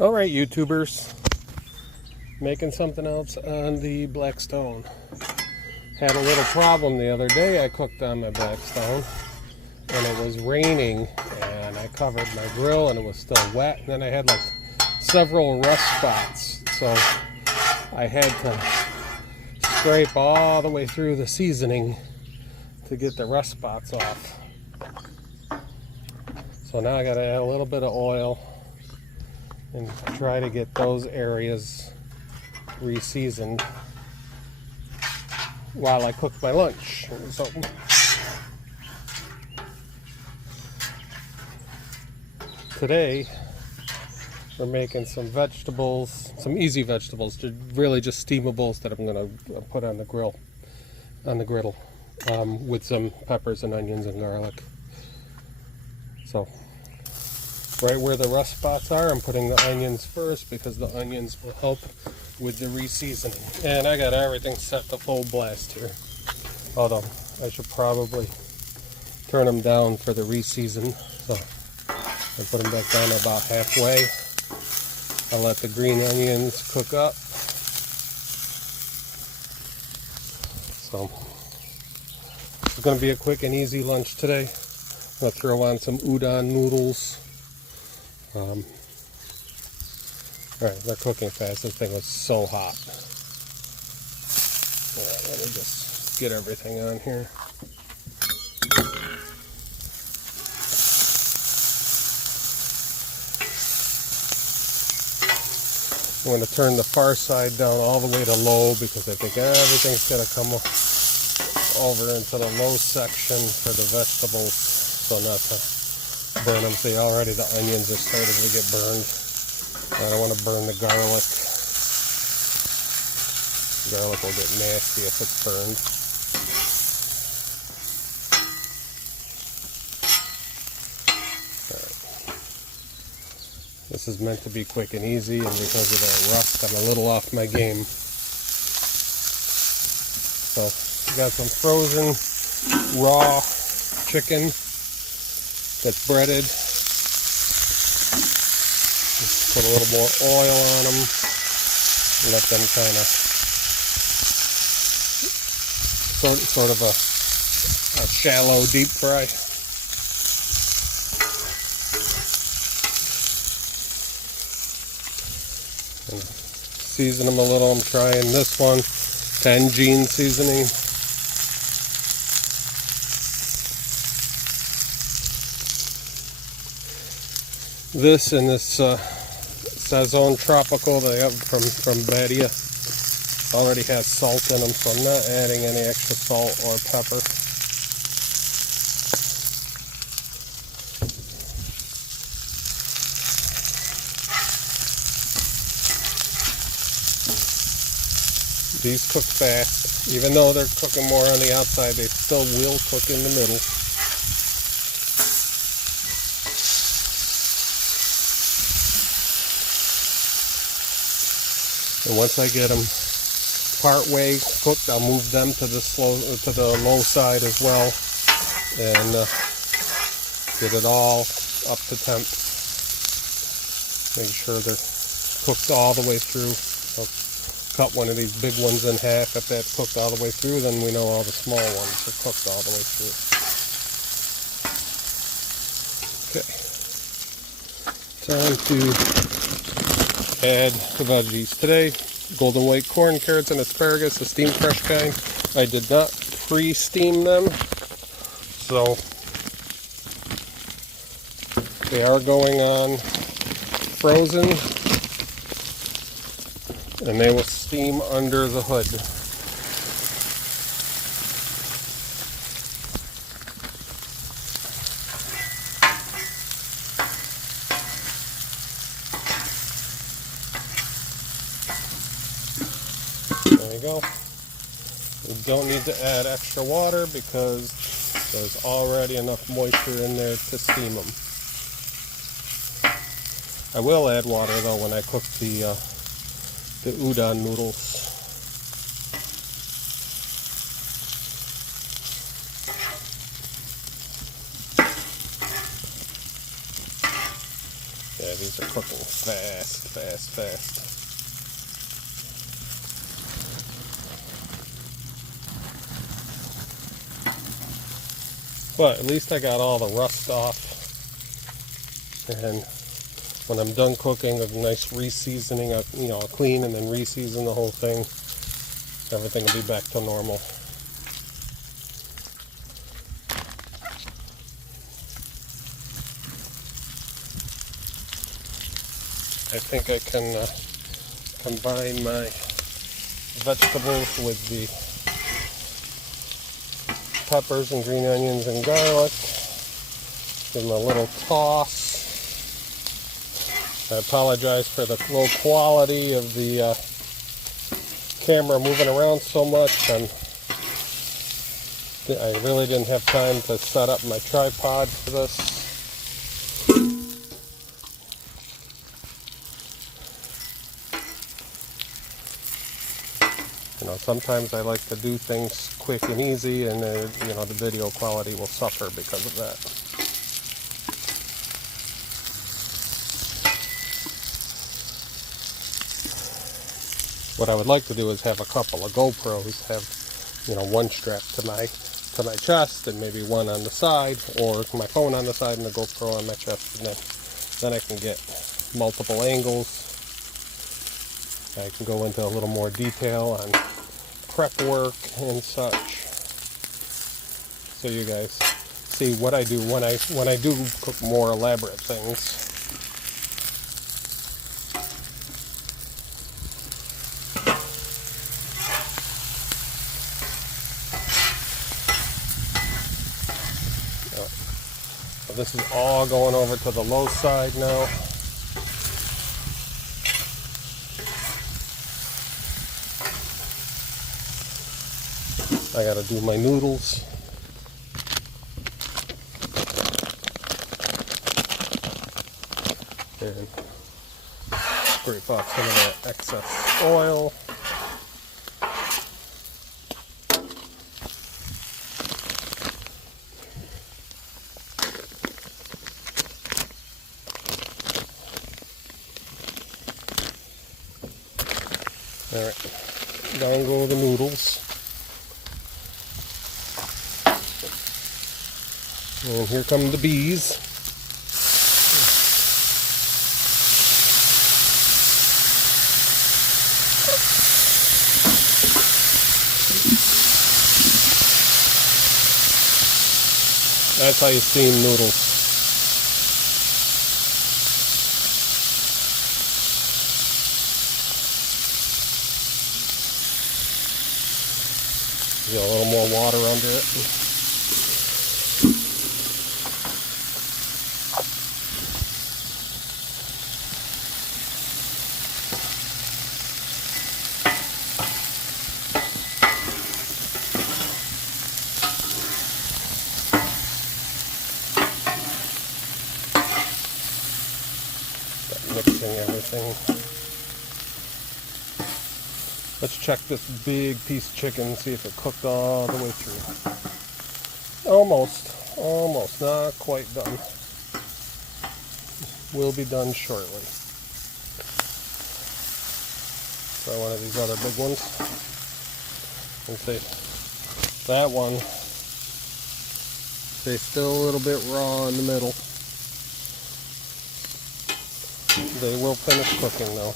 Alright, YouTubers, making something else on the black stone. Had a little problem the other day. I cooked on my black stone and it was raining and I covered my grill and it was still wet, and then I had like several rust spots, so I had to scrape all the way through the seasoning to get the rust spots off. So now I gotta add a little bit of oil and try to get those areas re-seasoned while I cook my lunch. So today we're making some vegetables, some easy vegetables, really just steamables that I'm gonna put on the griddle, with some peppers and onions and garlic. So right where the rust spots are, I'm putting the onions first because the onions will help with the re-seasoning. And I got everything set to full blast here. Although I should probably turn them down for the re-season. So I put them back down about halfway. I'll let the green onions cook up. So it's going to be a quick and easy lunch today. I'm going to throw on some udon noodles. Alright, they're cooking fast. This thing was so hot. Alright, let me just get everything on here. I'm going to turn the far side down all the way to low because I think everything's going to come over into the low section for the vegetables, so not to burn them. See, already the onions are starting to get burned. I don't want to burn the garlic. Garlic will get nasty if it's burned. Alright. This is meant to be quick and easy, and because of that rust, I'm a little off my game. So, got some frozen raw chicken that's breaded. Just put a little more oil on them and let them kind of sort of a shallow deep fry. And season them a little. I'm trying this one, Tangerine seasoning. This and this Sazon Tropical that I got from Badia already has salt in them, so I'm not adding any extra salt or pepper. These cook fast. Even though they're cooking more on the outside, they still will cook in the middle. And once I get them part way cooked, I'll move them to the low side as well, and get it all up to temp. Make sure they're cooked all the way through. I'll cut one of these big ones in half. If that's cooked all the way through, then we know all the small ones are cooked all the way through. Okay, time to add the veggies. Today, golden white corn, carrots, and asparagus, the steam fresh kind. I did not pre-steam them, so they are going on frozen, and they will steam under the hood. There you go. We don't need to add extra water because there's already enough moisture in there to steam them. I will add water though when I cook the udon noodles. Yeah, these are cooking fast, fast, fast. But at least I got all the rust off. And when I'm done cooking, a nice re-seasoning, I'll clean and then re-season the whole thing. Everything will be back to normal. I think I can combine my vegetables with the peppers and green onions and garlic. Give them a little toss. I apologize for the low quality of the camera moving around so much. I really didn't have time to set up my tripod for this. Sometimes I like to do things quick and easy, and the video quality will suffer because of that. What I would like to do is have a couple of GoPros, have one strapped to my chest and maybe one on the side, or my phone on the side and the GoPro on my chest, and then I can get multiple angles. I can go into a little more detail on prep work and such, so you guys see what I do when I do cook more elaborate things. So this is all going over to the low side now. I gotta do my noodles. And scrape off some of that excess oil. Alright, down go the noodles. And here come the bees. That's how you steam noodles. Get a little more water under it. Mixing everything. Let's check this big piece of chicken and see if it cooked all the way through. Almost, not quite done. Will be done shortly. Try one of these other big ones. And see, that one, they still a little bit raw in the middle. They will finish cooking though.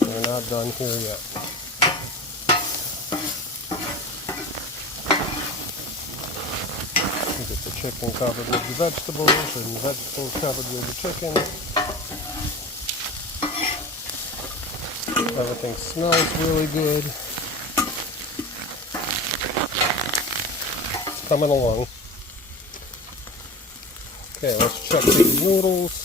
They're not done here yet. Get the chicken covered with the vegetables, and the vegetables covered with the chicken. Everything smells really good. It's coming along. Okay, let's check these noodles.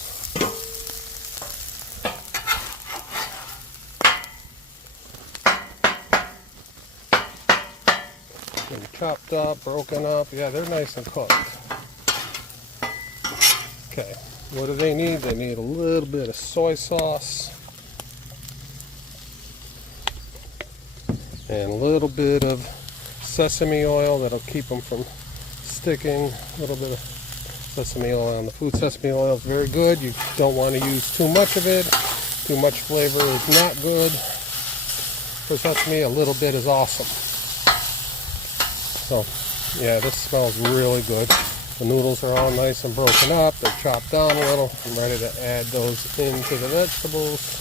Chopped up, broken up. Yeah, they're nice and cooked. Okay, what do they need? They need a little bit of soy sauce and a little bit of sesame oil that'll keep them from sticking. A little bit of Sesame oil on the food. Sesame oil is very good. You don't want to use too much of it. Too much flavor is not good. For sesame, a little bit is awesome. So, yeah, this smells really good. The noodles are all nice and broken up. They're chopped down a little. I'm ready to add those into the vegetables.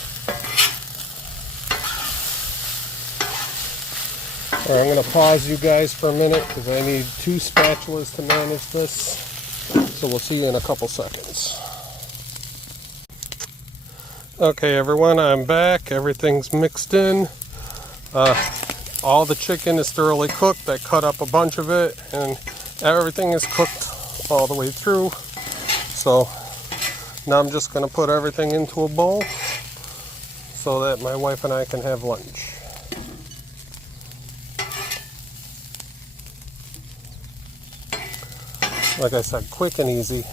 All right, I'm going to pause you guys for a minute because I need 2 spatulas to manage this. So we'll see you in a couple seconds. Okay, everyone, I'm back. Everything's mixed in. All the chicken is thoroughly cooked. I cut up a bunch of it, and everything is cooked all the way through. So now I'm just going to put everything into a bowl so that my wife and I can have lunch. Like I said, quick and easy.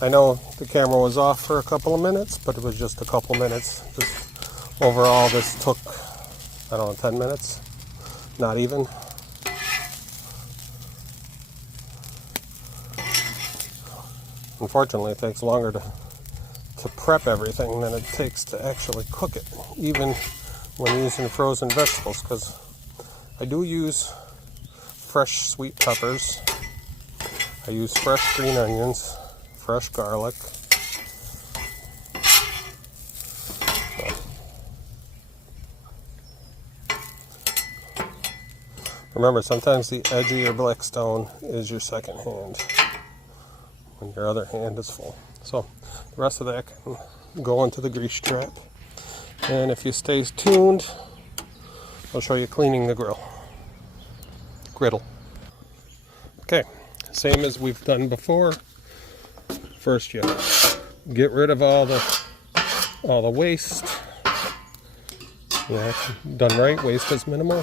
I know the camera was off for a couple of minutes, but it was just a couple minutes. Just overall, this took, I don't know, 10 minutes? Not even. Unfortunately, it takes longer to prep everything than it takes to actually cook it, even when using frozen vegetables, because I do use fresh sweet peppers. I use fresh green onions, fresh garlic. Remember, sometimes the edge of your Blackstone is your second hand when your other hand is full. So the rest of that can go into the grease trap. And if you stay tuned, I'll show you cleaning the griddle. Okay. Same as we've done before. First, you get rid of all the waste. Yeah, done right. Waste is minimal.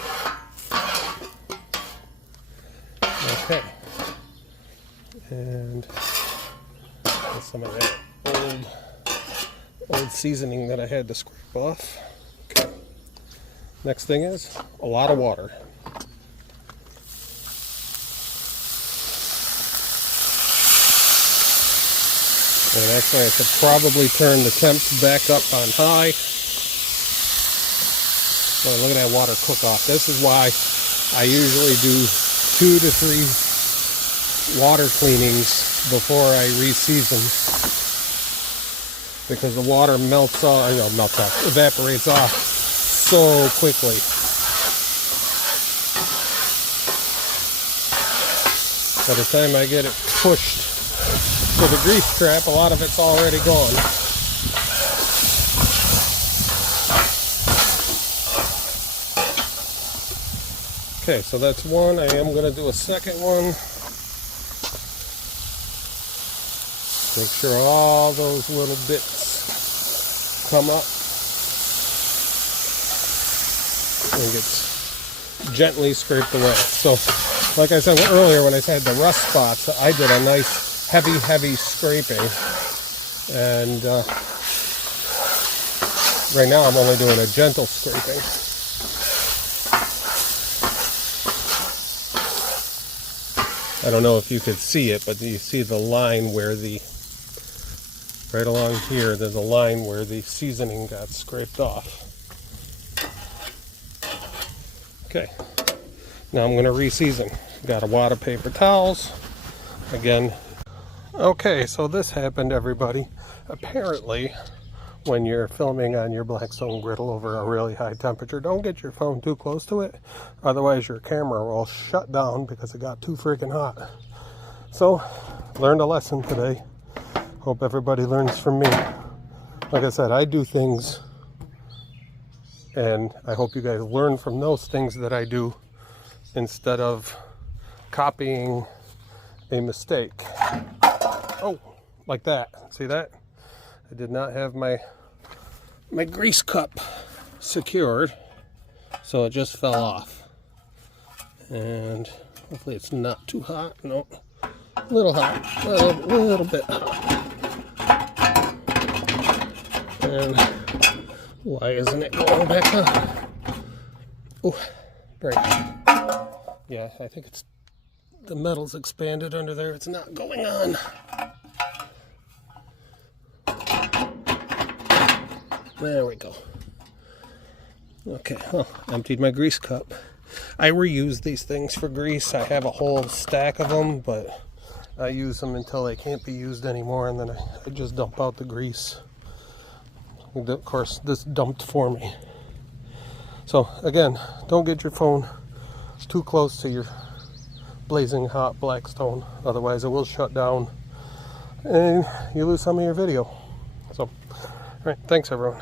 Okay, and some of that old seasoning that I had to scrape off. Okay. Next thing is a lot of water. And actually, I could probably turn the temps back up on high. So look at that water cook off. This is why I usually do 2 to 3 water cleanings before I reseason. Because the water evaporates off so quickly. By the time I get it pushed to the grease trap, a lot of it's already gone. Okay, so that's one. I am going to do a second one. Make sure all those little bits come up and gets gently scraped away. So, like I said earlier when I said the rust spots, I did a nice heavy scraping, and right now I'm only doing a gentle scraping. I don't know if you could see it, but you see the line where right along here, there's a line where the seasoning got scraped off. Okay, now I'm going to re-season. Got a wad of paper towels. Again, okay, so this happened, everybody. Apparently, when you're filming on your Blackstone griddle over a really high temperature, don't get your phone too close to it. Otherwise, your camera will shut down because it got too freaking hot. So, learned a lesson today. Hope everybody learns from me. Like I said, I do things, and I hope you guys learn from those things that I do instead of copying a mistake. Oh, like that. See that? I did not have my grease cup secured, so it just fell off. And hopefully it's not too hot. No, a little hot, a little bit hot. And why isn't it going back on? Oh, break. Yeah, I think it's the metal's expanded under there. It's not going on. There we go. Okay, oh, emptied my grease cup. I reuse these things for grease. I have a whole stack of them, but I use them until they can't be used anymore, and then I just dump out the grease. And of course, this dumped for me. So again, don't get your phone too close to your blazing hot Blackstone, otherwise it will shut down and you lose some of your video. So, alright, thanks everyone.